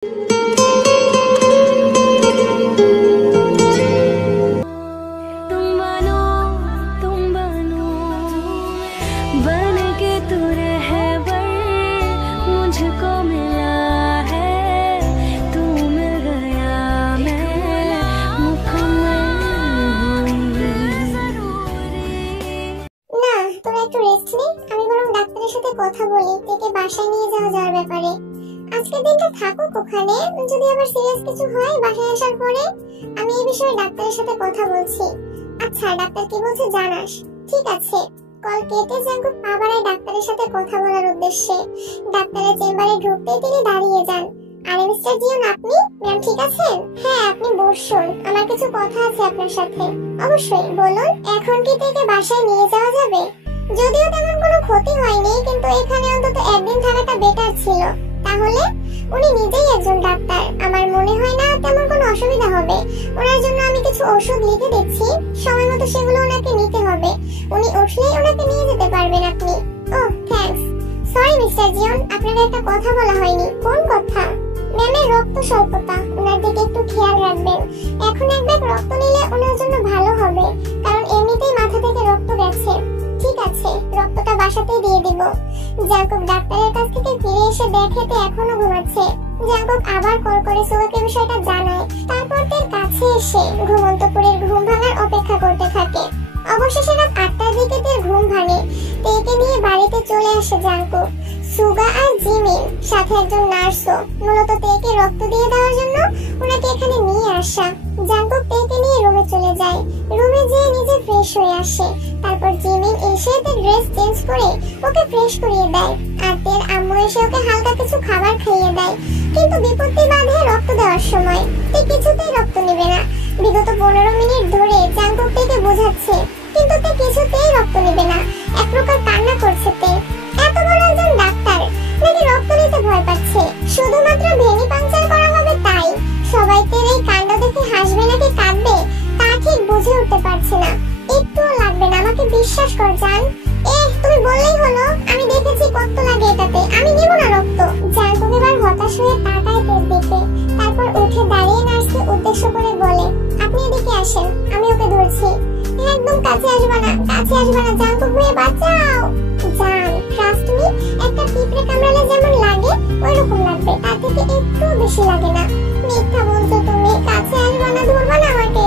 কথা বলি থেকে বাসায় নিয়ে যাওয়ার ব্যাপারে। আজকের দিনটা থাকুক ওখানে, যদি আবার সিরিয়াস কিছু হয় বাসায় আসার পরে আমি এই বিষয়ে ডাক্তারের সাথে কথা বলছি। আচ্ছা ডাক্তার কি বলছে জানাস? ঠিক আছে। কল কেটে জাঙ্কুক আবার ডাক্তারের সাথে কথা বলার উদ্দেশ্যে ডাক্তারের চেম্বারে ঢুকতেই তিনি দাঁড়িয়ে যান। আরে মিস্টার জিয়ন, আপনি? ম্যাম ঠিক আছেন? হ্যাঁ আপনি বসুন, আমার কিছু কথা আছে আপনার সাথে। অবশ্যই বলুন। এখন কি থেকে বাসায় নিয়ে যাওয়া যাবে? যদিও তেমন কোনো ক্ষতি হয়নি, কিন্তু এখানে অন্তত একদিন থাকাটা বেটার ছিল। তাহলে উনি নিজেই একজন ডাক্তার, আমার মনে হয় না তেমন কোনো অসুবিধা হবে। ওনার জন্য আমি কিছু ওষুধ লিখে দিচ্ছি, সময় মতো সেগুলো ওনাকে নিতে হবে। উনি উঠলেই ওনাকে নিয়ে যেতে পারবেন আপনি। ওহ থ্যাঙ্কস। সরি মিস্টার জিয়ন, আপনাকে একটা কথা বলা হয়নি। কোন কথা? ম্যামের রক্ত স্বল্পতা, ওনার দিকে একটু খেয়াল রাখবেন। এখন এক ব্যাগ রক্ত নিলে ওনার জন্য ভালো হবে, কারণ এমনিতেই মাথা থেকে রক্ত গেছে। ঠিক আছে, রক্তটা বাসাতেই দিয়ে দিব। জাঙ্কুক ডাক্তারের কাছ থেকে ফিরে এসে দেখে তে এখনো ঘুমাচ্ছে। জাঙ্কুক আবার কল করে সুগাকে বিষয়টা জানায়। তারপর তার কাছে এসে ঘুমন্তপুরের ঘুম ভাঙার অপেক্ষা করতে থাকে। অবশেষে রাত 8টার দিকে তার ঘুম ভাঙে। তেকে নিয়ে বাড়িতে চলে আসে জাঙ্কুক। সুগা আর জিমিন সাথে একজন নার্সও, মূলত তেকে রক্ত দিয়ে দেওয়ার জন্য ওনাকে এখানে নিয়ে আসা। জাঙ্কুক তেকে নিয়ে রুমে চলে যায়। রুমে যেয়ে নিজে ফ্রেশ হয়ে আসে। তারপর জিমিন এসে তার ড্রেস চেঞ্জ করে ওকে ফ্রেশ করিয়ে দেয়। আর তের আম্মু এসে ওকে হালকা কিছু খাবার খাইয়ে দেয়। কিন্তু বিপত্তি বাঁধে রক্ত দেওয়ার সময় তে কিছুতেই রক্ত নেবে না। বিগত 15 মিনিট ধরে জাঙ্কুক তেকে বোঝাচ্ছে, কিন্তু তে কিছুতেই রক্ত নেবে না। এক প্রকার কান্না করছে তে। এত বড় একজন ডাক্তার নাকি রক্ত নিতে ভয় পাচ্ছে? শুধুমাত্র ভেনি পাংচার করা হবে তাই সবাই তের এই কাণ্ড দেখে হাসবে নাকি কাঁদবে তা ঠিক বুঝে উঠতে পারছে না। একটুও লাগবে না, আমাকে বিশ্বাস কর জান। তুমি বললেই হলো, আমি দেখেছি কত লাগে এটাতে, আমি নিব না রক্ত। জাঙ্কুক এবার হতাশ হয়ে তাকায় তের দিকে। তারপর উঠে দাঁড়িয়ে নার্সকে উদ্দেশ্য করে বলে, আপনি এদিকে আসেন, আমি ওকে ধরছি। একদম কাছে আসবে না, কাছে আসবে না, জাঙ্কুক ভাই বাঁচাও। জান ট্রাস্ট মি, একটা পিঁপড়ে কামড়ালে যেমন লাগে ওই রকম লাগবে, তার থেকে একটু বেশি লাগে না। মিথ্যা বলছো তুমি, কাছে আসবে না, ধরবা না আমাকে।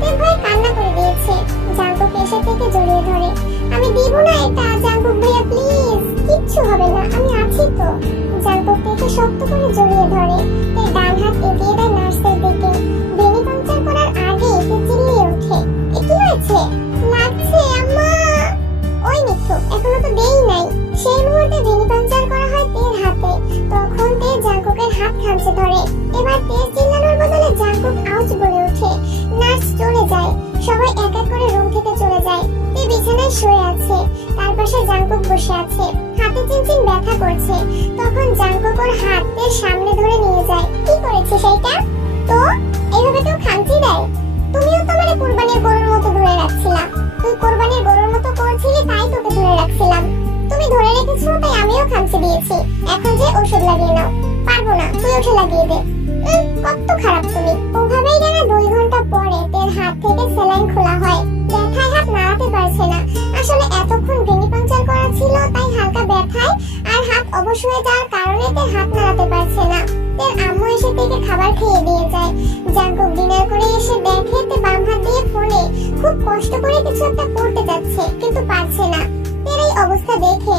তের ভাই কান্না করে দিয়েছে। জাঙ্কুক এসে থেকে জড়িয়ে ধরে, আমি দিব না এটা, জাঙ্কুক ভাইয়া প্লিজ, কিচ্ছু হবে না, আমি আছি তো। জাঙ্কুক থেকে শক্ত করে জড়িয়ে ধরে। তের ডান হাত এগিয়ে দেয় নার্সের দিকে। ভেনি পাংচার করার আগে তে চিল্লিয়ে ওঠে, কি হয়েছে? লাগছে আম্মা। ওই মিথ্যুক, এখনো তো দেই নাই। সেই মুহূর্তে ভেনি পাংচার করা হয় তের হাতে। তখন তে জাঙ্কুকের হাত খামচে ধরে। এবার তে চিল্লানোর বদলে জাঙ্কুক আউচ বলে ওঠে। নার্স চলে যায়। সবাই এক এক করে রুম থেকে চলে যায়। তে বিছানায় শুয়ে আছে। তার পাশে জাঙ্কুক বসে আছে। হাতে চিনচিন ব্যথা করছে। তখন জাঙ্কুক ওর হাত তের সামনে ধরে নিয়ে যায়। কি করেছিস সেইটা? তো এইভাবে কেউ খামচি দেয়? তুমিও তো মানে কুরবানির গরুর মতো ধরে রাখছিলা। তুই কুরবানির গরুর মতো করছিলি তাই তোকে ধরে রাখছিলাম। তুমি ধরে রেখেছো তাই আমিও খামচি দিয়েছি। এখন যে ওষুধ লাগিয়ে নাও। পারবো না, তুই ওষুধ লাগিয়ে দে। কত খারাপ তুমি। ওভাবেই গেলে 2 ঘন্টা পরে তের হাত থেকে স্যালাইন খোলা হয়। ব্যথায় হাত নাড়াতে পারছে না। আসলে এতক্ষণ ভেনি পাংচার করা ছিল, তাই হালকা ব্যথায় আর হাত অবশ হয়ে যাওয়ার কারণে তের হাত নাড়াতে পারছে না। তের আম্মু এসে থেকে খাবার খেয়ে দিয়ে যায়। জাঙ্কুক ডিনার করে এসে দেখে তে বাম হাত দিয়ে ফোনে খুব কষ্ট করে কিছু একটা করতে যাচ্ছে, কিন্তু পারছে না। তের এই অবস্থা দেখে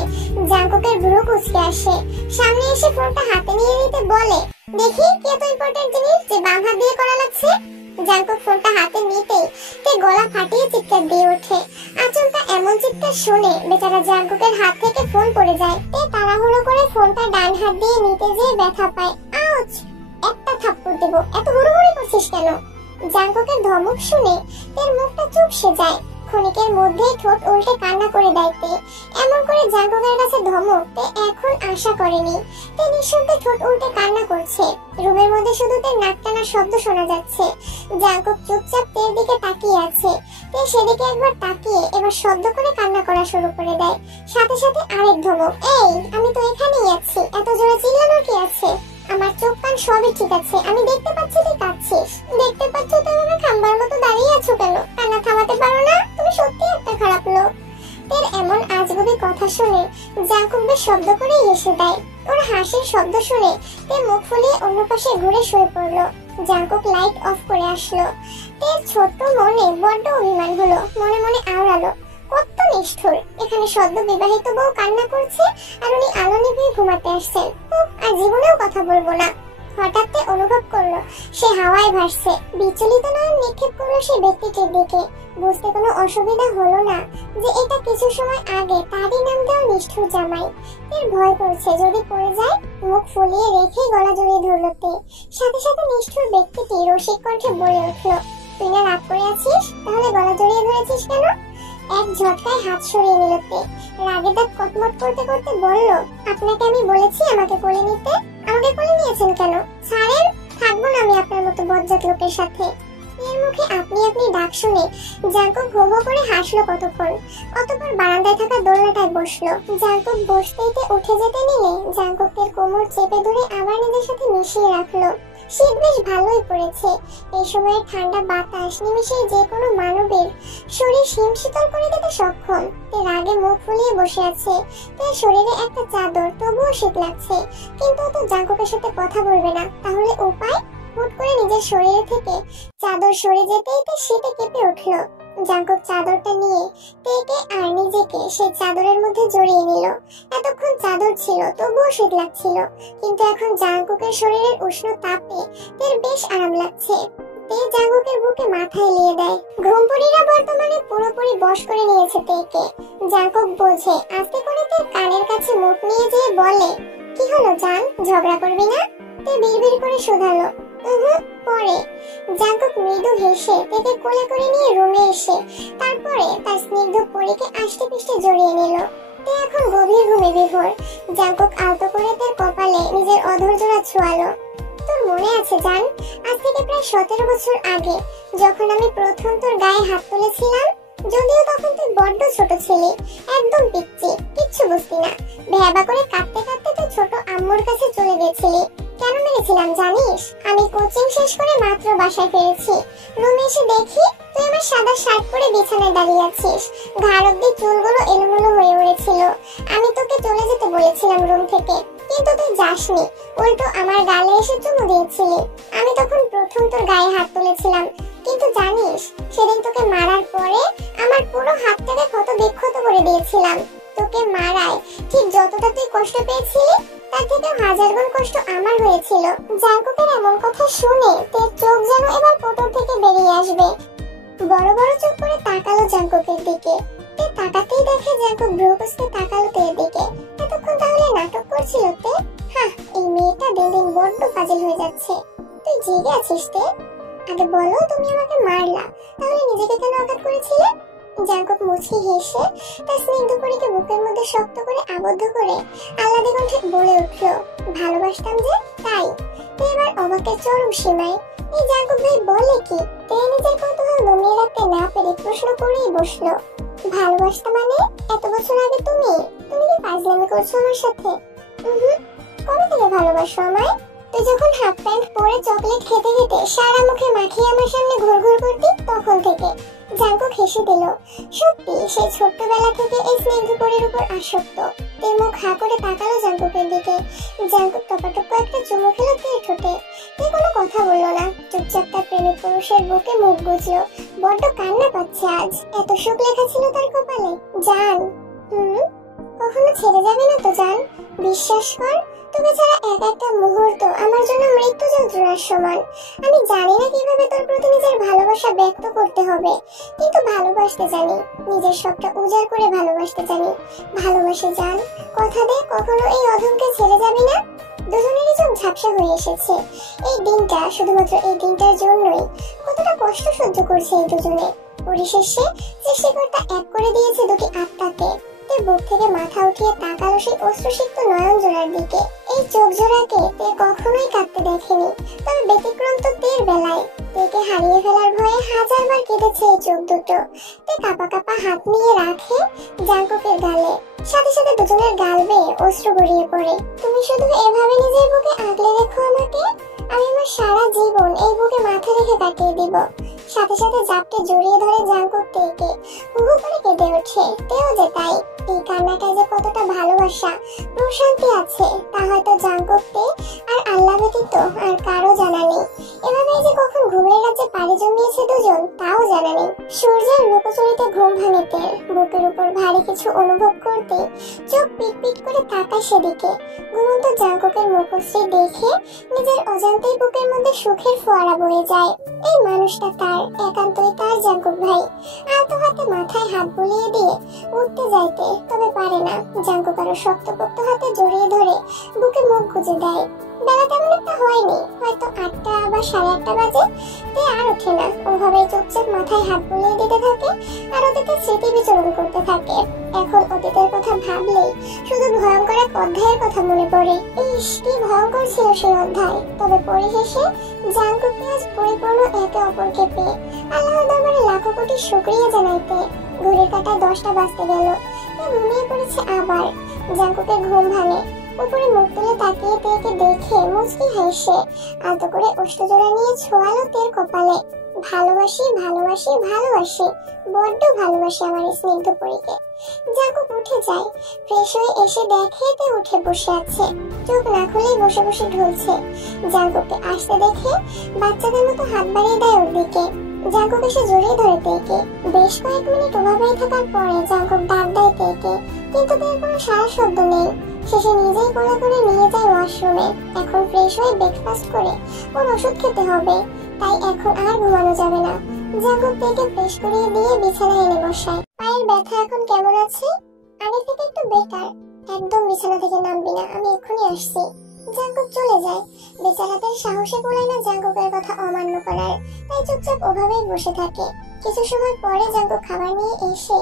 জাঙ্কুকের ভ্রু কুঁচকে আসে। সামনে এসে ফোনটা হাতে নিয়ে নিতে বলে, দেখি কি এত ইম্পর্টেন্ট জিনিস যে বাম হাত দিয়ে করা লাগছে। জাঙ্কুক ফোনটা হাতে নিতেই তে গলা ফাটিয়ে চিৎকার দিয়ে ওঠে। আচমকা এমন চিৎকার শুনে বেচারা জাঙ্কুকের হাত থেকে ফোন পড়ে যায়। তে তাড়াহুড়ো করে ফোনটা ডান হাত দিয়ে নিতে যেয়ে ব্যথা পায়। আউচ! একটা থাপ্পড় দেব, এত হুড়োহুড়ি করছিস কেন? জাঙ্কুকের ধমক শুনে তের মুখটা চুপসে যায়। ক্ষণিকের মধ্যেই ঠোঁট উল্টে কান্না করে দেয় তে। এমন করে জাঙ্কুকের কাছে ধমক তে এখন আশা করেনি। তে নিঃশব্দে ঠোঁট উল্টে কান্না করছে। রুমের মধ্যে শুধু তের নাক টানার শব্দ শোনা যাচ্ছে। জাঙ্কুক চুপচাপ তের দিকে তাকিয়ে আছে। তে সেদিকে একবার তাকিয়ে এবার শব্দ করে কান্না করা শুরু করে দেয়। সাথে সাথে আরেক ধমক, এই আমি তো এখানেই আছি, এত জোরে চিল্লানোর কি আছে? আমার চোখ কান সবই ঠিক আছে, আমি দেখতে পাচ্ছি তুই কাঁদছিস। দেখতে পাচ্ছ তো এভাবে খাম্বার মতো দাঁড়িয়ে আছো কেন? কান্না থামাতে পারো না? তুমি সত্যি একটা খারাপ লোক। তের এমন আজগুবি কথা শুনে জাঙ্কুক বেশ শব্দ করেই হেসে দেয়। ওর হাসির শব্দ শুনে তে মুখ ফুলিয়ে অন্য পাশে ঘুরে শুয়ে পড়লো। জাঙ্কুক লাইট অফ করে আসলো। তের ছোট্ট মনে বড্ড অভিমান হলো, মনে মনে আওড়ালো, কত নিষ্ঠুর! এখানে সদ্য বিবাহিত বউ কান্না করছে আর উনি আলো নিভিয়ে ঘুমাতে আসছেন। আর জীবনেও কথা বলবো না। হঠাৎ অনুভব করলো সে হাওয়ায় ভাসছে। বিচলিত নয়ন নিক্ষেপ করলো সেই ব্যক্তিটির দিকে। বুঝতে কোনো অসুবিধা হলো না যে এটা কিছু সময় আগে তারই নাম দেওয়া নিষ্ঠুর জামাই। এর ভয় করছে যদি পড়ে যায়। মুখ ফুলিয়ে রেখে গলা জড়িয়ে ধরলো তে। সাথে সাথে নিষ্ঠুর ব্যক্তিটি রসিক কণ্ঠে বলে উঠলো, তুই না রাগ করে আছিস? তাহলে গলা জড়িয়ে ধরেছিস কেন? এক ঝটকায় হাত সরিয়ে নিল তে। রাগে দাঁত কটমট করতে করতে বলল, আপনাকে আমি বলেছি আমাকে কোলে নিতে, আমাকে কোলে নিয়েছেন কেন? ছাড়েন, থাকবো না আমি আপনার মতো বজ্জাত লোকের সাথে। এর মুখে আপনি আপনি ডাক শুনে জাঙ্কুক হো হো করে হাসলো কতক্ষণ। অতঃপর বারান্দায় থাকা দোলনাটায় বসলো। জাঙ্কুক বসতেই উঠে যেতে নিলে জাঙ্কুকের কোমর চেপে ধরে আবার নিজের সাথে মিশিয়ে রাখলো। শীত বেশ ভালোই পড়েছে। এই সময় ঠান্ডা বাতাস নিমিষে যে কোনো মানবের শরীর হিমশীতল করে দিতে সক্ষম। এর আগে মুখ ফুলিয়ে বসে আছে। তার শরীরে একটা চাদর, তবুও শীত লাগছে। কিন্তু তো জাঙ্কুকের সাথে কথা বলবে না, তাহলে উপায়? হুট করে নিজের শরীর থেকে চাদর সরে যেতেই তো শীতে কেঁপে উঠলো। জাঙ্কুক চাদরটা নিয়ে তেকে আর নিজেকে সেই চাদরের মধ্যে জড়িয়ে নিল। এতক্ষণ চাদর ছিল, তবুও শীত লাগছিল। কিন্তু এখন জাঙ্কুকের শরীরের উষ্ণ তাপে তের বেশ আরাম লাগছে। তে জাঙ্কুকের বুকে মাথা এলিয়ে দেয়। ঘুমপুরিরা বর্তমানে পুরোপুরি বশ করে নিয়েছে তেকে। জাঙ্কুক বোঝে। আস্তে করে তের কানের কাছে মুখ নিয়ে যেয়ে বলে, কি হলো জান, ঝগড়া করবি না? তে বিড়বিড় করে শোধালো, পরে। জাঙ্কুক মৃদু হেসে তেকে কোলে করে নিয়ে রুমে এসে তারপরে তার স্নিগ্ধ পরীকে আষ্টে পিষ্টে জড়িয়ে নিল। তে এখন গভীর ঘুমে বিভোর। জাঙ্কুক আলতো করে তার কপালে নিজের অধর জোড়া ছোঁয়ালো। তোর মনে আছে জান, আজ থেকে প্রায় 17 বছর আগে যখন আমি প্রথম তোর গায়ে হাত তুলেছিলাম? যদিও তখন তুই বড্ড ছোট ছিলি, একদম পিচ্চি, কিচ্ছু বুঝতি না। ভেবা করে কাঁদতে কাঁদতে তুই ছোট আম্মুর কাছে চলে গেছিলি। কেন মেরেছিলাম জানিস? আমি কোচিং শেষ করে মাত্র বাসায় ফিরেছি। রুমে এসে দেখি তুই আমার সাদা শার্ট পরে বিছানায় দাঁড়িয়ে আছিস। ঘাড় অব্দি চুলগুলো এলোমেলো হয়ে উড়েছিল। আমি তোকে চলে যেতে বলেছিলাম রুম থেকে, কিন্তু তুই যাসনি, উল্টো আমার গালে এসে চুমু দিয়েছিলি। আমি তখন প্রথম তোর গায়ে হাত তুলেছিলাম, কিন্তু জানিস সেদিন তোকে মারার পরে আমার পুরো হাতটাকে ক্ষত বিক্ষত করে দিয়েছিলাম। তোকে মারায় ঠিক যতটা তুই কষ্ট পেয়েছিলি, তার থেকে 1000 গুণ কষ্ট আমার হয়েছিল। জাঙ্কুকের এমন কথা শুনে তোর চোখ যেন এবার কোটর থেকে বেরিয়ে আসবে। বড় বড় চোখ করে তাকালো জাঙ্কুকের দিকে। তে তাকাতেই দেখে জাঙ্কুক ভ্রুকুঁচকে তাকালো তের দিকে। এতক্ষণ তাহলে নাটক করছিল তে? হ্যাঁ, এই মেয়েটা দিন দিন বড্ড ফাজিল হয়ে যাচ্ছে। তুই জেগে আছিস তে? আগে বলো, তুমি আমাকে মারলা, তাহলে নিজেকে কেন আঘাত করেছিলে? জাঙ্কুক মুচকি হেসে তার স্নিগ্ধ পরীকে বুকের মধ্যে শক্ত করে আবদ্ধ করে আহ্লাদে কণ্ঠে বলে উঠলো, ভালোবাসতাম যে, তাই। তে এবার অবাকের চরম সীমায়। এই জাঙ্কুক ভাই বলে কি? তে নিজের কৌতূহল দমিয়ে রাখতে না পেরে প্রশ্ন করেই বসলো, ভালোবাসতা মানে? এত বছর আগে তুমি কি ফাজলামি করছো আমার সাথে? কবে থেকে ভালোবাসো আমায়? তুই যখন হাফ প্যান্ট পরে চকলেট খেতে খেতে সারা মুখে মাখিয়ে আমার সামনে ঘুরঘুর করতি, তখন থেকে। জাঙ্কুক হেসে দিল। সত্যি সে ছোট্টবেলা থেকে এই স্নিগ্ধ পরীর উপর আসক্ত। তে মুখ হা করে তাকালো জাঙ্কুকের দিকে। জাঙ্কুক টপাটপ একটা চুমু খেলো তের ঠোঁটে। তে কোনো কথা বললো না, চুপচাপ তার প্রেমিক পুরুষের বুকে মুখ গুজলো। বড্ড কান্না পাচ্ছে আজ, এত শোক লেখা ছিল তার কপালে। জান, কখনো ছেড়ে যাবে না তো জান? বিশ্বাস কর, তুমি ছাড়া এক একটা মুহূর্ত আমার জন্য মৃত্যু যন্ত্রণার সমান। আমি জানি না কিভাবে তোর প্রতি নিজের ভালোবাসা ব্যক্ত করতে হবে, কিন্তু ভালোবাসতে জানি, নিজের সবটা উজাড় করে ভালোবাসতে জানি। ভালোবাসে জান, কথা দে কখনো এই অধমকে ছেড়ে যাবি না। দুজনেরই চোখ ঝাপসা হয়ে এসেছে। এই দিনটা, শুধুমাত্র এই দিনটার জন্যই কতটা কষ্ট সহ্য করছে এই দুজনে। পরিশেষে সৃষ্টিকর্তা এক করে দিয়েছে দুটি আত্মাকে। তে বুক থেকে মাথা উঠিয়ে তাকালো সেই অশ্রুসিক্ত নয়ন জোড়ার দিকে। এই চোখ জোড়াকে তে কখনোই কাঁদতে দেখেনি, তবে ব্যতিক্রম তো তের বেলায়। তেকে হারিয়ে ফেলার ভয়ে হাজারবার কেঁদেছে এই চোখ দুটো। তে কাপা কাপা হাত নিয়ে রাখে জাঙ্কুকের গালে, সাথে সাথে দুজনের গাল বেয়ে অশ্রু গড়িয়ে পড়ে। তুমি শুধু এভাবে নিজের বুকে আগলে রেখো আমাকে, আমি আমার সারা জীবন এই বুকে মাথা রেখে কাটিয়ে দিব। সাথে সাথে জাপটে জড়িয়ে ধরে জাঙ্কুক তেকে হু হু করে কেঁদে ওঠে। তেও যে তাই। এই কান্নাটায় যে কতটা ভালোবাসা প্রশান্তি আছে তা হয়তো জাঙ্কুক তে আর আল্লাহ ব্যতীত আর কারো জানা নেই। এভাবে যে কখন ঘুমের রাজ্যে পাড়ি জমিয়েছে দুজন তাও জানা নেই। সূর্যের লুকোচুরিতে ঘুম ভাঙে তের। বুকের উপর ভারী কিছু অনুভব করতে চোখ পিট পিট করে তাকায় সেদিকে। ঘুমন্ত জাঙ্কুকের মুখশ্রী দেখে নিজের অজান্তেই বুকের মধ্যে সুখের ফোয়ারা বয়ে যায়। এই মানুষটা তার, একান্তই তার জাঙ্কুক ভাই। আলতো হাতে মাথায় হাত বুলিয়ে দিয়ে উঠতে যাইতে তবে পারে না। জাঙ্কুক আরো শক্তপোক্ত হাতে জড়িয়ে ধরে বুকে মুখ গুজে দেয়। বেলা তেমন একটা হয়নি, হয়তো 8টা বা 8:30 বাজে। তে আর ওঠে না, ওভাবে চুপচাপ মাথায় হাত বুলিয়ে দিতে থাকে আর অতীতের স্মৃতি বিচরণ করতে থাকে। এখন অতীতের কথা ভাবলেই শুধু ভয়ঙ্কর এক অধ্যায়ের কথা মনে পড়ে। ইস, কি ভয়ঙ্কর ছিল সেই অধ্যায়। তবে পরিশেষে জাঙ্কুক আজ পরিপূর্ণ একে অপরকে পেয়ে আল্লাহর দরবারে লাখো কোটি শুকরিয়া জানাইতে ঘড়ির কাঁটায় 10টা বাজতে গেল। ঘুমিয়ে পড়েছে আবার। জাঙ্কুকের ঘুম ভাঙে। উপরে মুখ তুলে তাকিয়ে তেকে দেখে মুচকি হেসে আলতো করে ওষ্ঠজোড়া নিয়ে ছোঁয়ালো তের কপালে। ভালোবাসি ভালোবাসি ভালোবাসি, বড্ড ভালোবাসি আমার স্নিগ্ধ পরীকে। জাঙ্কুক উঠে যায়। ফ্রেশ হয়ে এসে দেখে তে উঠে বসে আছে। চোখ না খুলেই বসে বসে ঢুলছে। জাঙ্কুককে আসতে দেখে বাচ্চাদের মতো হাত বাড়িয়ে দেয় ওর দিকে। জাঙ্কুক এসে জড়িয়ে ধরে তেকে। বেশ কয়েক মিনিট ওভাবেই থাকার পরে জাঙ্কুক ডাক দেয় তেকে, কিন্তু তের কোনো সারা শব্দ নেই। শেষে নিজেই কোলে করে নিয়ে যায় ওয়াশরুমে। এখন ফ্রেশ হয়ে ব্রেকফাস্ট করে ওর ওষুধ খেতে হবে, তাই এখন আর ঘুমানো যাবে না। জাঙ্কুক তেকে ফ্রেশ করিয়ে দিয়ে বিছানায় এনে বসায়। পায়ের ব্যথা এখন কেমন আছে? আগে থেকে একটু বেটার। একদম বিছানা থেকে নামবি না, আমি এক্ষুনি আসছি। জাঙ্কুক চলে যায়। বেচারাদের সাহসে কুলায় না জাঙ্কুকের কথা অমান্য করার, তাই চুপচাপ ওভাবেই বসে থাকে। কিছু সময় পরে জাঙ্কুক খাবার নিয়ে এসে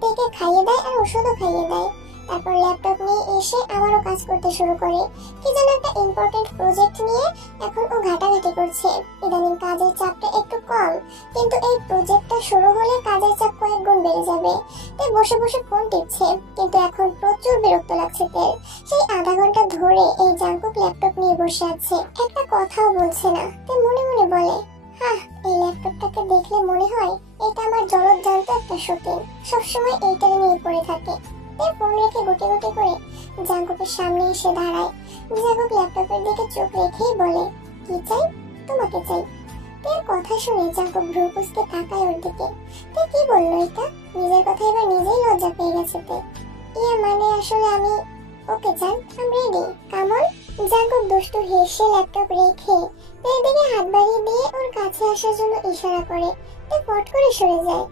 তেকে খাইয়ে দেয় আর ওষুধও খাইয়ে দেয়। তারপর ল্যাপটপ নিয়ে এসে আবারও কাজ করতে শুরু করে। কি যেন একটা ইম্পর্টেন্ট প্রজেক্ট নিয়ে এখন ও ঘাটাঘাটি করছে। ইদানিং কাজের চাপটা একটু কম, কিন্তু এই প্রজেক্টটা শুরু হলে কাজের চাপ কয়েক গুণ বেড়ে যাবে। তাই বসে বসে ফোন টিপছে, কিন্তু এখন প্রচুর বিরক্ত লাগছে তের। সেই আধা ঘন্টা ধরে এই জাঙ্কুক ল্যাপটপ নিয়ে বসে আছে, একটা কথাও বলছে না। তে মনে মনে বলে, হ্যাঁ, এই ল্যাপটপটাকে দেখলে মনে হয় এটা আমার জলজ্যান্ত একটা শৌখিন, সবসময় এইটা নিয়ে পড়ে থাকে। ফোন রেখে গুটি গুটি করে জাঙ্কুকের সামনে এসে দাঁড়ায়। জাঙ্কুক ল্যাপটপের দিকে চোখ রেখেই বলে, কি চাই? তোমাকে চাই। তের কথা শুনে জাঙ্কুক ভ্রু কুঁচকে তাকায় ওর দিকে। তে কি বললো এটা? নিজের কথা এবার নিজেই লজ্জা পেয়ে গেছে তে। ইয়ে মানে আসলে আমি, ওকে চান, am ready, come on. Jungkook দুষ্টু হেসে ল্যাপটপ রেখে তের দিকে হাত বাড়িয়ে দিয়ে ওর কাছে আসার জন্য ইশারা করে। তে পট করে সরে যায়।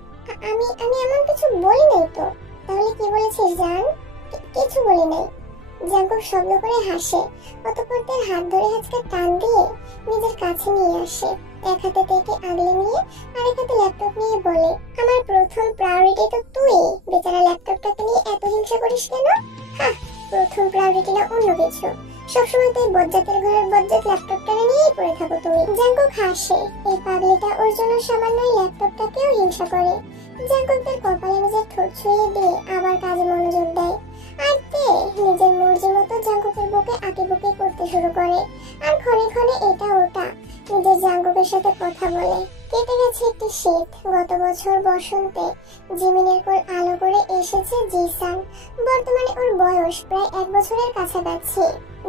আমি আমি এমন কিছু বলি নাই তো। তাহলে কি বলেছিস জান? কিছু বলি নাই। জাঙ্কুক শব্দ করে হাসে। অতঃপর তার হাত ধরে হাতকে টান দিয়ে নিজের কাছে নিয়ে আসে। এক হাতে তেকে আগলে নিয়ে আরেক হাতে ল্যাপটপ নিয়ে বলে, আমার প্রথম প্রায়োরিটি তো তুই। বেচারা ল্যাপটপটাকে নিয়ে এত হিংসা করিস কেন? হ্যাঁ, প্রথম প্রায়োরিটি না অন্য কিছু। সবসময় তাই বজ্জাতের ঘরের বজ্জাত ল্যাপটপটা নিয়েই পড়ে থাকো তুমি। জাঙ্কুক হাসে। এই পাগলিটা ওর জন্য সামান্য ল্যাপটপটাকেও হিংসা করে। জাঙ্কুক তার কপালে নিজের ঠোঁট ছুঁয়ে দিয়ে আবার কাজে মনোযোগ দেয়। আর তে নিজের মর্জি মতো জাঙ্কুকের বুকে আঁকিবুকি করতে শুরু করে। আর ক্ষণে ক্ষণে এটা ওটা নিজের জাঙ্কুকের সাথে কথা বলে। কেটে গেছে একটি শীত। গত বছর বসন্তে জিমিনের কোল আলো করে এসেছে জিসান। বর্তমানে ওর বয়স প্রায় 1 বছরের কাছাকাছি।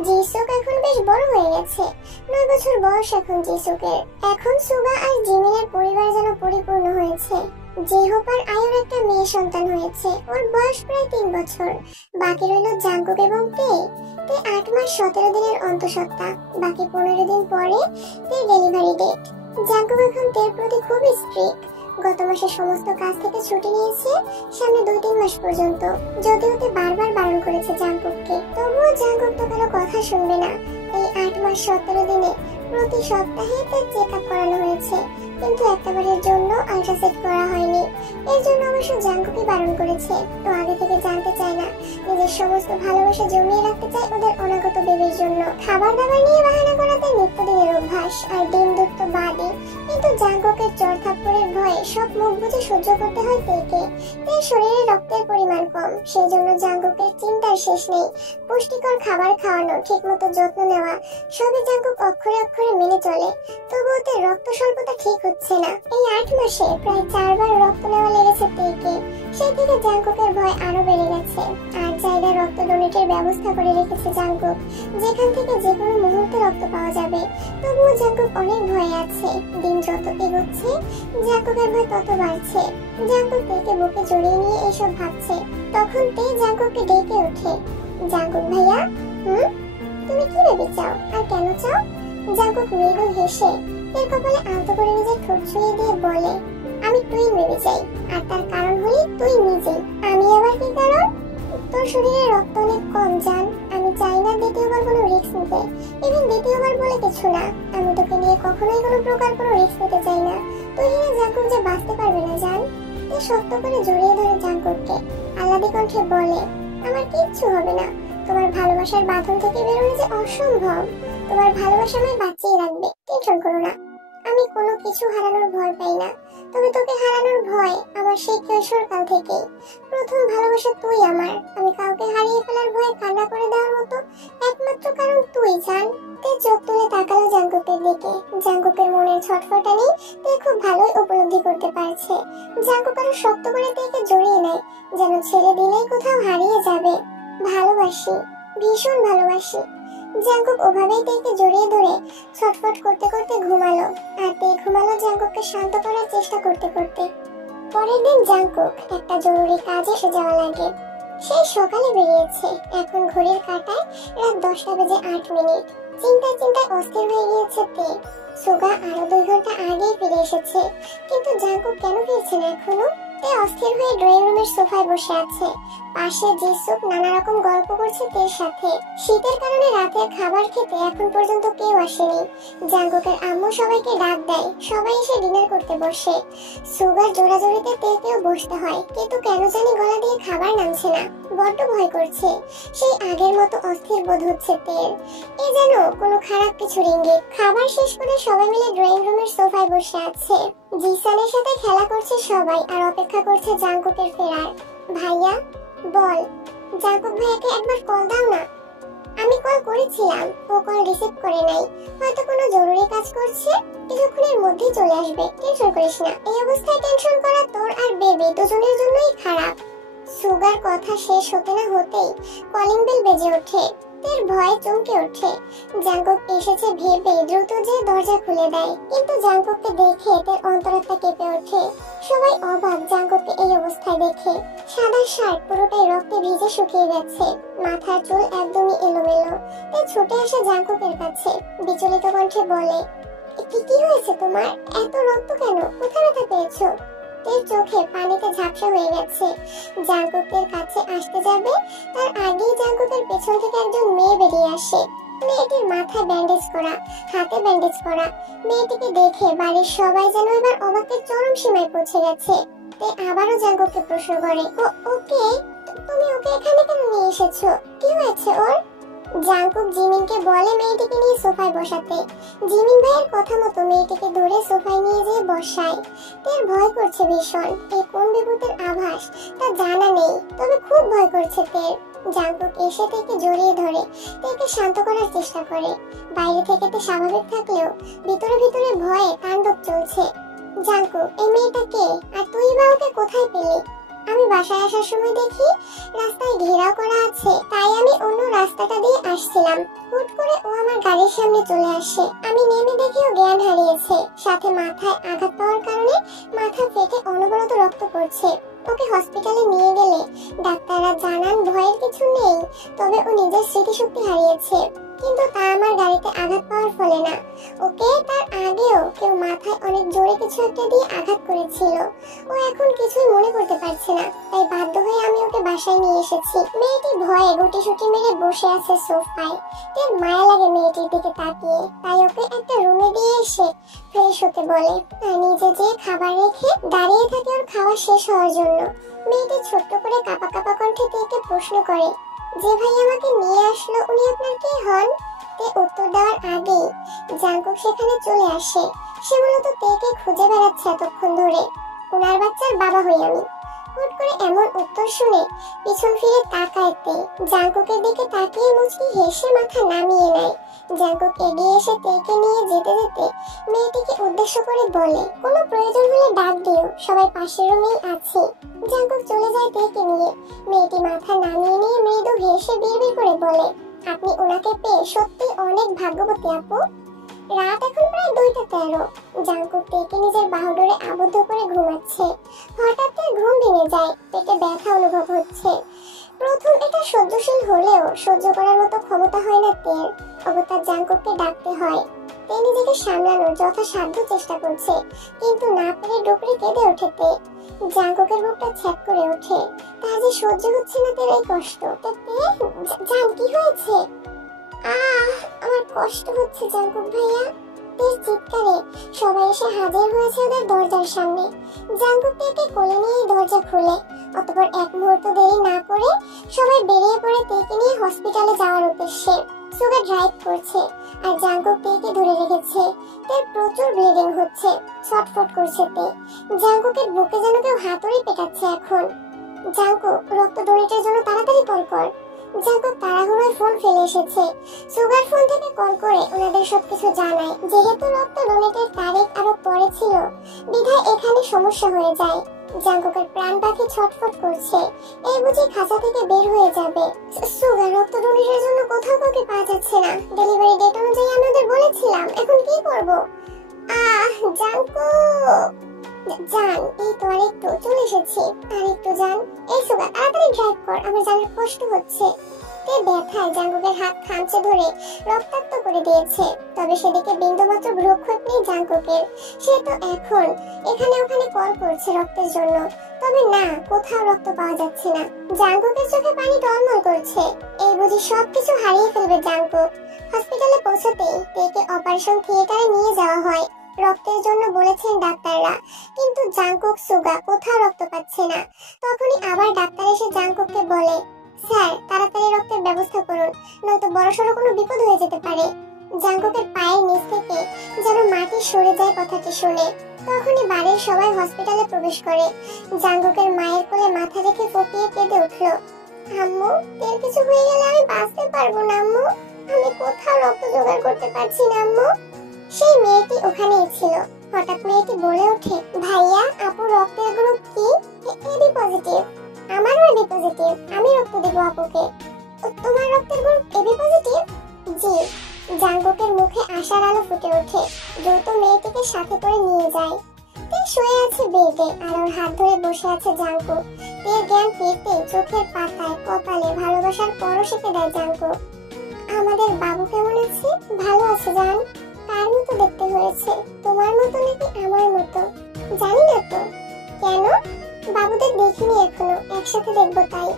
জিসুক এখন বেশ বড় হয়ে গেছে। 9 বছর বয়স এখন জিসুকের। এখন সুগা আর জিমিনের পরিবার যেন পরিপূর্ণ হয়েছে। জেহোপার আয়ুর একটা মেয়ে সন্তান হয়েছে। ওর বয়স প্রায় 3 বছর। বাকি রইল জাঙ্কুক এবং তে। 8 মাস 17 দিনের অন্তঃসত্ত্বা। বাকি 15 দিন পরে তে ডেলিভারি ডেট। জাঙ্কুক এখন তের প্রতি খুবই স্ট্রিক্ট। গত মাসে সমস্ত কাজ থেকে ছুটি নিয়েছে সামনে 2-3 মাস পর্যন্ত। যদিও তে বারবার বারণ করেছে জাঙ্কুককে, তবুও জাঙ্কুক তো কারো কথা শুনবে না। এই 8 মাস 17 দিনে প্রতি সপ্তাহে তে চেক আপ করানো হয়েছে, কিন্তু একবারের জন্য আল্ট্রাসাউন্ড করা হয়নি। এর জন্য অবশ্য জাঙ্কুকই বারণ করেছে। তো আগে থেকে জানতে চায় না, নিজের সমস্ত ভালোবাসা জমিয়ে রাখতে চায় ওদের অনাগত বেবির জন্য। খাবার দাবার নিয়ে বাহানা করাতে নিত্যদিনের অভ্যাস, আর ডিম দুধ তো বাদই। কিন্তু জাঙ্কুকের চড় থাপ্পড়ের ভয়ে সব মুখ বুজে সহ্য করতে হয় তেকে। তার শরীরে রক্তের পরিমাণ কম, সেই জন্য জাঙ্কুকের চিন্তার শেষ নেই। পুষ্টিকর খাবার খাওয়ানো, ঠিকমতো যত্ন নেওয়া, সবই জাঙ্কুক অক্ষরে অক্ষরে মেনে চলে। তবুও তার রক্ত স্বল্পতা ঠিক হচ্ছে না। এই 8 মাসে প্রায় 4 বার রক্ত নেওয়া লেগেছে তেকে। সেই থেকে জাঙ্কুকের ভয় আরো বেড়ে গেছে। আর জায়গায় রক্ত ডোনেটের ব্যবস্থা করে রেখেছে জাঙ্কুক, যেখান থেকে যে কোনো মুহূর্তে রক্ত পাওয়া যাবে। তবুও জাঙ্কুক অনেক ভয়ে আছে। দিন যত এগোচ্ছে জাঙ্কুকের ভয় তত বাড়ছে। জাঙ্কুক তেকে বুকে জড়িয়ে নিয়ে এসব ভাবছে। তখন তে জাঙ্কুককে ডেকে ওঠে, জাঙ্কুক ভাইয়া, তুমি কি ভেবে চাও আর কেন চাও? জাঙ্কুক মৃদু হেসে তের কপালে আলতো করে নিজের ঠোঁট ছুঁয়ে দিয়ে বলে, আমি তুই ভেবে চাই, আর তার কারণ হলি তুই নিজেই। আমি আবার কি কারণ? তোর শরীরে রক্ত অনেক কম জান। আমি চাই না দ্বিতীয়বার কোনো রিস্ক নিতে। ইভেন দ্বিতীয়বার বলে কিছু না, আমি তোকে নিয়ে কখনোই কোনো প্রকার কোনো রিস্ক নিতে চাই না। তুই না জাঙ্কুক যে বাঁচতে পারবে না জান। তে শক্ত করে জড়িয়ে ধরে জাঙ্কুককে আহ্লাদী কণ্ঠে বলে, আমার কিচ্ছু হবে না। তোমার ভালোবাসার বাঁধন থেকে বেরোনো যে অসম্ভব। তোমার ভালোবাসা আমায় বাঁচিয়ে রাখবে, টেনশন করো না। আমি কোনো কিছু হারানোর ভয় পাই না, তবে তোকে হারানোর ভয় আমার সেই কৈশোরকাল থেকেই। প্রথম ভালোবাসা তুই আমার। আমি কাউকে হারিয়ে ফেলার ভয়ে কান্না করে দেওয়ার মতো একমাত্র কারণ তুই জান। তে চোখ তুলে তাকালো জাঙ্কুকের দিকে। জাঙ্কুকের মনের ছটফটানি তে খুব ভালোই উপলব্ধি করতে পারছে। জাঙ্কুক আরো শক্ত করে তেকে জড়িয়ে নেয়, যেন ছেড়ে দিলেই কোথাও হারিয়ে যাবে। ভালোবাসি, ভীষণ ভালোবাসি। জাঙ্কুক ওভাবেই তেকে জড়িয়ে ধরে ছটফট করতে করতে ঘুমালো। আর তে ঘুমালো জাঙ্কুককে শান্ত করার চেষ্টা করতে করতে। পরের দিন জাঙ্কুক একটা জরুরি কাজে এসে যাওয়া লাগে। সেই সকালে বেরিয়েছে, এখন ঘড়ির কাঁটায় রাত 10টা বেজে 8 মিনিট। চিন্তায় চিন্তায় অস্থির হয়ে গিয়েছে তে। সুগা আরো 2 ঘন্টা আগেই ফিরে এসেছে, কিন্তু জাঙ্কুক কেন ফিরছে না এখনো? তে অস্থির হয়ে ড্রয়িং রুমের সোফায় বসে আছে। পাশে জিসুক নানা রকম গল্প করছে তের সাথে। শীতের কারণে রাতের খাবার খেতে এখন পর্যন্ত কেউ আসেনি। জাঙ্কুকের আম্মু সবাইকে ডাক দেয়, সবাই এসে ডিনার করতে বসে। সুগার জোড়াজোড়িতে তেকেও বসতে হয়, কিন্তু কেন জানি গলা দিয়ে খাবার নামছে না। বড্ড ভয় করছে। সেই আগের মতো অস্থির বোধ হচ্ছে তের। এ যেন কোনো খারাপ কিছুর ইঙ্গিত। খাবার শেষ করে সবাই মিলে ড্রয়িং রুমের সোফায় বসে আছে। জিসানের সাথে খেলা করছে সবাই, আর অপেক্ষা করছে জাঙ্কুকের ফেরার। ভাইয়া বল, জাঙ্কুক ভাইয়াকে একবার কল দাও না। আমি কল করেছিলাম, ও কল রিসিভ করে নাই। হয়তো কোনো জরুরি কাজ করছে, কিছুক্ষণের মধ্যেই চলে আসবে, টেনশন করিস না। এই অবস্থায় টেনশন করা তোর আর বেবি দুজনের জন্যই খারাপ। সুগার কথা শেষ হতে না হতেই কলিং বেল বেজে ওঠে। তের ভয়ে চমকে ওঠে। জাঙ্কুক এসেছে ভেবে দ্রুত যে দরজা খুলে দেয়, কিন্তু জাঙ্কুককে দেখে তের অন্তরাত্মা কেঁপে ওঠে। সবাই অবাক জাঙ্কুককে এই অবস্থায় দেখে। সাদা শার্ট পুরোটাই রক্তে ভিজে শুকিয়ে গেছে, মাথার চুল একদমই এলোমেলো। তে ছুটে আসে জাঙ্কুকের কাছে, বিচলিত কণ্ঠে বলে, কি হয়েছে তোমার? এত রক্ত কেন? কোথায় ব্যথা পেয়েছো? তের চোখে পানিতে ঝাপসা হয়ে গেছে। জাঙ্কুকের কাছে আসতে যাবে, তার আগেই জাঙ্কুকের পেছন থেকে একজন মেয়ে বেরিয়ে আসে। মেয়েটির মাথায় ব্যান্ডেজ করা, হাতে ব্যান্ডেজ করা। মেয়েটিকে দেখে বাড়ির সবাই যেন এবার অবাকের চরম সীমায় পৌঁছে গেছে। তে আবারও জাঙ্কুককে প্রশ্ন করে, ওকে তুমি ওকে এখানে কেন নিয়ে এসেছো? কি হয়েছে ওর? জাঙ্কুক জিমিনকে বলে মেয়েটিকে নিয়ে সোফায় বসাতে। জিমিন ভাইয়ের কথা মতো মেয়েটিকে ধরে সোফায় নিয়ে যেয়ে বসায়। তের ভয় করছে ভীষণ। এ কোন বিপদের আভাস তা জানা নেই, তবে খুব ভয় করছে তের। জাঙ্কুক এসে তেকে জড়িয়ে ধরে, তেকে শান্ত করার চেষ্টা করে। বাইরে থেকে তে স্বাভাবিক থাকলেও ভিতরে ভিতরে ভয়ে তাণ্ডব চলছে। জাঙ্কুক, এই মেয়েটা কে? আর তুই বা ওকে কোথায় পেলি? আমি বাসায় আসার সময় দেখি রাস্তায় ঘেরাও করা আছে, তাই আমি অন্য রাস্তাটা দিয়ে আসছিলাম। হুট করে ও আমার গাড়ির সামনে চলে আসে। আমি নেমে দেখি ও জ্ঞান হারিয়েছে, সাথে মাথায় আঘাত পাওয়ার কারণে মাথা ফেটে অনবরত রক্ত পড়ছে। ওকে হসপিটালে নিয়ে গেলে ডাক্তাররা জানান ভয়ের কিছু নেই, তবে ও নিজের স্মৃতিশক্তি হারিয়েছে। কিন্তু তা আমার গাড়িতে আঘাত পাওয়ার ফলে না, ওকে তার আগেও কেউ মাথায় অনেক জোরে কিছু একটা দিয়ে আঘাত করেছিল। ও এখন কিছুই মনে করতে পারছে না, তাই বাধ্য হয়ে আমি ওকে বাসায় নিয়ে এসেছি। মেয়েটি ভয়ে গুটিসুটি মেরে বসে আছে সোফায়। তের মায়া লাগে মেয়েটির দিকে তাকিয়ে, তাই ওকে একটা রুমে দিয়ে এসে ফ্রেশ হতে বলে। আর নিজে যে খাবার রেখে দাঁড়িয়ে থাকে ওর খাওয়া শেষ হওয়ার জন্য। মেয়েটি ছোট্ট করে কাঁপা কাঁপা কণ্ঠে তেকে প্রশ্ন করে, যে ভাই আমাকে নিয়ে আসলো উনি আপনার কে হন? তে উত্তর দেওয়ার আগেই জাঙ্কুক সেখানে চলে আসে। সে মূলত তেকে খুঁজে বেড়াচ্ছে এতক্ষণ ধরে। ওনার বাচ্চার বাবা হই আমি। হুট করে এমন উত্তর শুনে পিছন ফিরে তাকায় তে। জাঙ্কুকের দিকে তাকিয়ে মুচকি হেসে মাথা নামিয়ে নেয়। জাঙ্কুক এগিয়ে এসে তেকে নিয়ে যেতে যেতে মেয়েটিকে উদ্দেশ্য করে বলে, কোনো প্রয়োজন হলে ডাক দিও, সবাই পাশের রুমেই আছে। জাঙ্কুক চলে যায় তেকে নিয়ে। মেয়েটি মাথা নামিয়ে নিয়ে মৃদু হেসে বিড়বিড় করে বলে, আপনি ওনাকে পেয়ে সত্যি অনেক ভাগ্যবতী আপু। রাত এখন প্রায় 2:13। জাঙ্কুক তেকে নিজের বাহুডোরে আবদ্ধ করে ঘুমাচ্ছে। হঠাৎ তার ঘুম ভেঙে যায়। পেটে ব্যথা অনুভব হচ্ছে। প্রথম এটা সহ্যশীল হলেও সহ্য করার মতো ক্ষমতা হয় না তের। অবতার জাঙ্কুককে ডাকতে হয়। তে নিজেকে সামলানোর যথাসাধ্য চেষ্টা করছে, কিন্তু না পেরে ডুকরে কেঁদে ওঠে তে। জাঙ্কুকের বুকটা ছ্যাঁক করে ওঠে। তার যে সহ্য হচ্ছে না তের এই কষ্ট। জান, কি হয়েছে? আমার কষ্ট হচ্ছে জাঙ্কুক ভাইয়া। তের চিৎকারে সবাই এসে হাজির হয়েছে ওদের দরজার সামনে। জাঙ্কুক তেকে কোলে নিয়ে দরজা খুলে। অতঃপর এক মুহূর্ত দেরি না করে সবাই বেরিয়ে পড়ে তেকে নিয়ে হসপিটালে যাওয়ার উদ্দেশ্যে। সুগা ড্রাইভ করছে আর জাঙ্কুক তেকে ধরে রেখেছে। তের প্রচুর ব্লিডিং হচ্ছে, ছটফট করছে তে। জাঙ্কুকের বুকে যেন কেউ হাতুড়ি পেটাচ্ছে এখন। জাঙ্কুক, রক্ত ডোনেটের জন্য তাড়াতাড়ি কল কর। জাঙ্কুক তাড়াহুড়োয় ফোন ফেলে এসেছে। সুগার ফোন থেকে কল করে ওনাদের সবকিছু জানায়। যেহেতু রক্ত ডোনেটের তারিখ আরো পরে ছিল, বিধায় এখানে সমস্যা হয়ে যায়। জাঙ্কুকের প্রাণ পাখি ছটফট করছে। এই বুঝি খাঁচা থেকে বের হয়ে যাবে। সুগার, রক্ত ডোনেটের জন্য কোথাও কাউকে পাওয়া যাচ্ছে না। ডেলিভারি ডেট অনুযায়ী আমাদের বলেছিলাম, এখন কি করব? জাঙ্কুক জান, এই তো আরেকটু চলে এসেছি। আরেকটু জান। এই সুগা, তাড়াতাড়ি ড্রাইভ কর, আমার জানের কষ্ট হচ্ছে। তে ব্যথায় জাঙ্কুকের হাত খামচে ধরে রক্তাক্ত করে দিয়েছে। তবে সেদিকে বিন্দুমাত্র ভ্রুক্ষেপ নেই জাঙ্কুকের। সে তো এখন এখানে ওখানে কল করছে রক্তের জন্য, তবে না, কোথাও রক্ত পাওয়া যাচ্ছে না। জাঙ্কুকের চোখে পানি টলমল করছে। এই বুঝি সবকিছু হারিয়ে ফেলবে জাঙ্কুক। হসপিটালে পৌঁছতেই তেকে অপারেশন থিয়েটারে নিয়ে যাওয়া হয়। রক্তের জন্য বলেছেন ডাক্তাররা, কিন্তু জাঙ্কুক সুগা কোথাও রক্ত পাচ্ছে না। তখনই আবার ডাক্তার এসে জাঙ্কুককে বলে, স্যার তাড়াতাড়ি রক্তের ব্যবস্থা করুন, নয়তো বড়সড় কোনো বিপদ হয়ে যেতে পারে। জাঙ্কুকের পায়ের নিচ থেকে যেন মাটি সরে যায় কথাটি শুনে। তখনই বাড়ির সবাই হসপিটালে প্রবেশ করে। জাঙ্কুকের মায়ের কোলে মাথা রেখে ফকিয়ে কেঁদে উঠল, আম্মু, তের কিছু হয়ে গেলে আমি বাঁচতে পারবো না আম্মু। আমি কোথাও রক্ত জোগাড় করতে পারছি না আম্মু। সেই মেয়েটি ওখানেই ছিল। হঠাৎ মেয়েটি বলে ওঠে, ভাইয়া, আপুর রক্তের গ্রুপ কি? AB positive. আমারও এবি পজিটিভ। আমি রক্ত দেব আপুকে। তোমার রক্তের গ্রুপ এবি পজিটিভ? জি। জাঙ্কুকের মুখে আশার আলো ফুটে ওঠে। দ্রুত মেয়েটিকে সাথে করে নিয়ে যায়। তে শুয়ে আছে বেডে আর ওর হাত ধরে বসে আছে জাঙ্কুক। তের জ্ঞান ফিরতে চোখের পাতায় কপালে ভালোবাসার পরশ এঁকে দেয় জাঙ্কুক। আমাদের বাবু কেমন আছে? ভালো আছে জান। কার মতো দেখতে হয়েছে? তোমার মতো নাকি আমার মতো? জানি না তো। কেন? বাবুদের দেখিনি এখনো, একসাথে দেখবো তাই।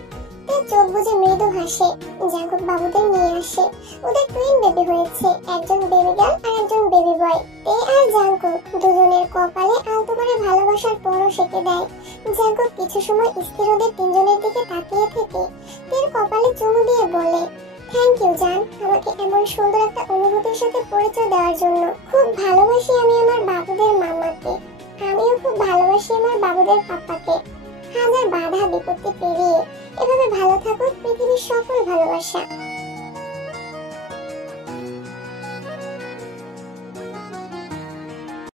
তে চোখ বুজে মৃদু হাসে। জাঙ্কুক বাবুদের নিয়ে আসে। ওদের টুইন বেবি হয়েছে, একজন বেবি গার্ল আর একজন বেবি বয়। তে আর জাঙ্কুক দুজনের কপালে আলতো করে ভালোবাসার পরশ এঁকে দেয়। জাঙ্কুক কিছু সময় স্থির ওদের তিনজনের দিকে তাকিয়ে থেকে তের কপালে চুমু দিয়ে বলে, থ্যাংক ইউ জান, আমাকে এমন সুন্দর একটা অনুভূতির সাথে পরিচয় দেওয়ার জন্য। খুব ভালোবাসি আমি আমার বাবুদের মামাকে। আমিও খুব ভালোবাসি আমার বাবুদের পাপাকে। হাজার বাধা বিপত্তি পেরিয়ে এভাবে ভালো থাকুক পৃথিবীর সকল ভালোবাসা।